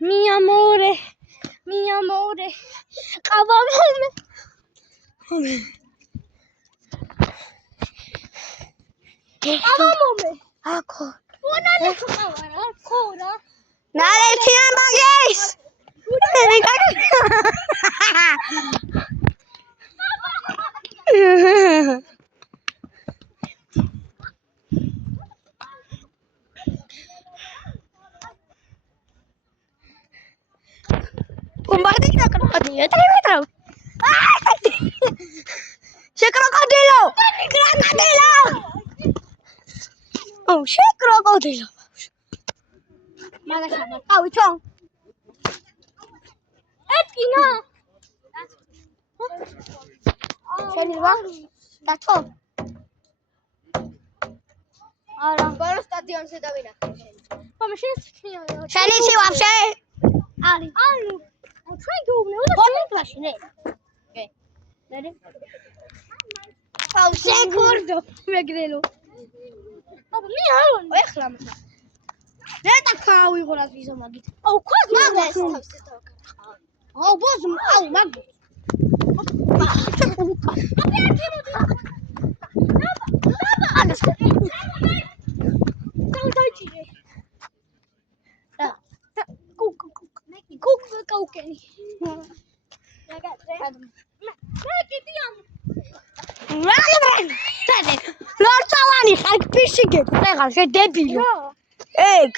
Mi amore. Qavamome. Qavamome. Ako. Unale qavara, khora. Nale tian bagis. Compartida crocodilo, crocodilo. Se crocodilo. Crocodilo. Oh, se crocodilo. Mala khaba. Qawi chong. Etkina. შეიძლება დათო არა. ბარო სტადიონზე დავინახე მაშინ შენი სივაფშე არის. ანუ ჩვენ გეუბნებოდა ბოლოფლაში ნე ნერე. აუ შეკურდო მეგრელო. აბა მე არ ეხლა მაგრამ ნეტა ქავიღო რა ვიზო მაგით აუ ქვას მაგას აუ ბოზ აუ მაგ Lord Sawani, ხალხი ფიში გეკ, ხალხი დებილო. ეგ